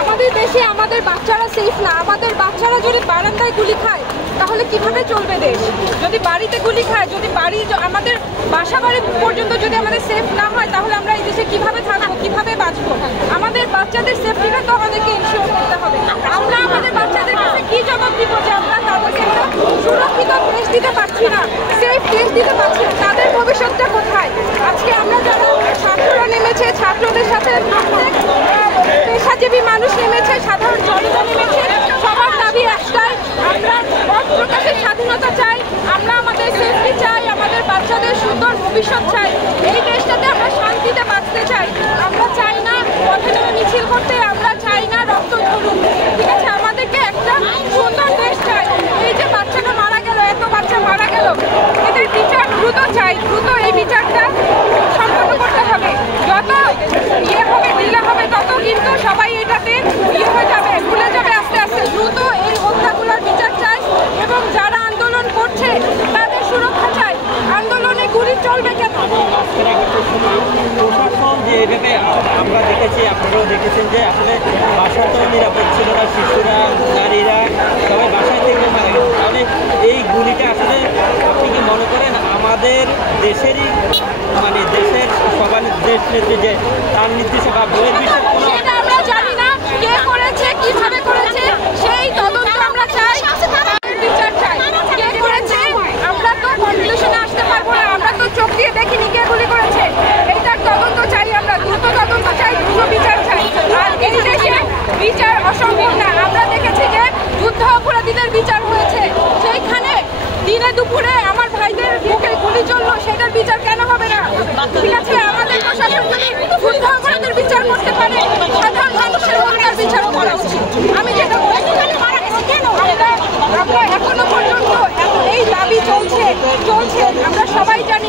আমাদের দেশে আমাদের বাচ্চারা সেফ না। আমাদের বাচ্চারা যদি বারান্দায় গুলি খায় তাহলে কিভাবে চলবে দেশ? যদি বাড়িতে গুলি খায়, যদি বাড়ি আমাদের বাসা বাড়ি পর্যন্ত যদি আমাদের সেফ না হয়, তাহলে আমরা এই দেশে কিভাবে থাকবো, কিভাবে বাঁচবো? আমাদের বাচ্চাদের সেফটিটা তো আমাদেরকে ইনশিওর করতে হবে। আমরা আমাদের বাচ্চাদের কাছে কি জবাব দিব যে আমরা তাদেরকে একটা সুরক্ষিত দেশ দিতে পারছি না, সেফ দেশ দিতে পারছি না? তাদের ভবিষ্যৎটা কোথায়? আজকে আমরা যারা ছাত্ররা নেমেছে, ছাত্রদের সাথে প্রত্যেক পেশাজীবী মানুষ নেমেছে, সাধারণ জনতা নেমেছে, সবার দাবি একটাই, আমরা মত প্রকাশের স্বাধীনতা চাই, আমরা আমাদের সেফটি চাই, আমাদের বাচ্চাদের সুন্দর ভবিষ্যৎ চাই, এই দেশটাতে আমরা শান্তিতে বাঁচতে চাই। আমরা চাই না পথে নেমে মিছিল করতে, আমরা চাই না রক্ত ঝরুক, ঠিক আছে? আমাদেরকে একটা সুন্দর দেশ চাই। এই যে বাচ্চাটা মারা গেল, এত বাচ্চা মারা গেল, এদের বিচার দ্রুত চাই, দ্রুত এই বিচারটা সম্পন্ন করতে হবে। যত হবে দিলে হবে, তত কিন্তু সবাই এটাতে হয়ে যাবে, ভুলে যাবে আস্তে আস্তে। দ্রুত এই হত্যাগুলোর বিচার চাই এবং যারা আন্দোলন করছে তাদের সুরক্ষা চাই। আন্দোলনে গুলি চলবে কেন? প্রশাসন যে এভাবে আমরা দেখেছি, আপনারাও দেখেছেন যে আসলে বাসা তো নিরাপদ ছিল না, শিশুরা, নারীরা সবাই বাসায় থেকে মারা গেছে। তাহলে এই গুলিটা আসলে আপনি কি মনে করেন আমাদের দেশেরই, মানে দেশের সবার দেশ নেত্রী যে তার নির্দেশে বা বইয়ের বিষয়ে আমরা জানি না কে করেছে, কিভাবে করেছে, সেই তদন্ত আমরা চাই, বিচার চাই। কে করেছে আমরা তো কনক্লুশনে আসতে পারবো না, আমরা তো চোখ দিয়ে দেখিনি কে গুলি করেছে। এইটার তদন্ত চাই, আমরা দ্রুত তদন্ত চাই, দ্রুত বিচার চাই। আর এই দেশে বিচার অসম্ভব না। আমরা দেখেছি যে যুদ্ধ অপরাধীদের বিচার হয়েছে, সেইখানে দিনে দুপুরে আমার ভাইদের বুকে গুলি চললো, সেটার বিচার কেন হবে না? ঠিক আছে, আমাদের প্রশাসন যদি যুদ্ধ অপরাধের বিচার করতে পারে, সাধারণ মানুষের হত্যার বিচার করা উচিত। আমি যেটা আমরা এখনো পর্যন্ত এই দাবি চলছে। আমরা সবাই জানি